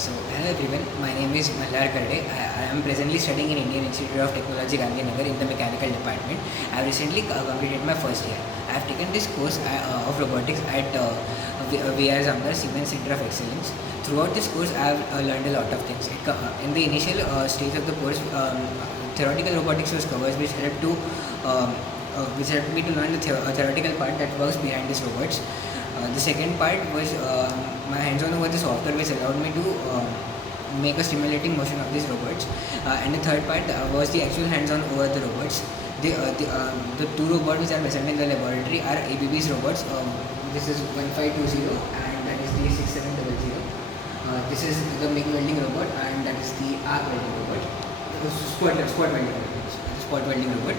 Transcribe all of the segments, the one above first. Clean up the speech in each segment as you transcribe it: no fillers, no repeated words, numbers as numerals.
So, hello everyone, my name is Mallar Karde. I am presently studying in Indian Institute of Technology Gandhinagar in the mechanical department. I have recently completed my first year. I have taken this course of robotics at VR Zamdar Siemens Center of Excellence. Throughout this course, I have learned a lot of things. In the initial stage of the course, theoretical robotics was covered, which helped me to learn the theoretical part that works behind these robots. The second part was my hands-on over the software, which allowed me to make a stimulating motion of these robots. And the third part was the actual hands-on over the robots. The two robots which are present in the laboratory are ABB's robots. This is 1520 and that is the 6700. This is the MIG Welding robot and that is the arc welding robot. Spot welding robot.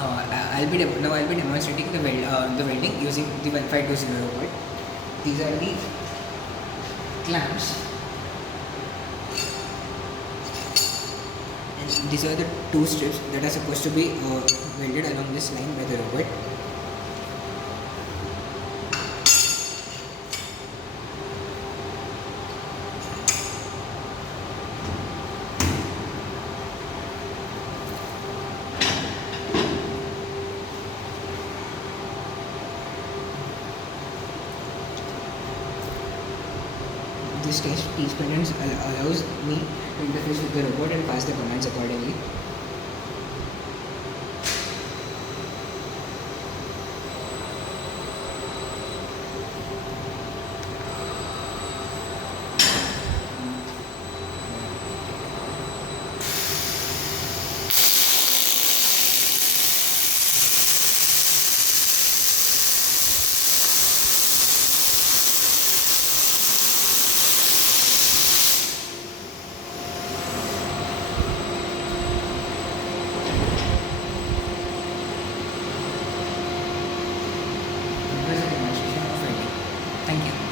I'll be demonstrating the welding using the 1520 robot. These are the clamps, and these are the two strips that are supposed to be welded along this line by the robot. This teach patterns allows me to interface with the robot and pass the commands accordingly. Thank you.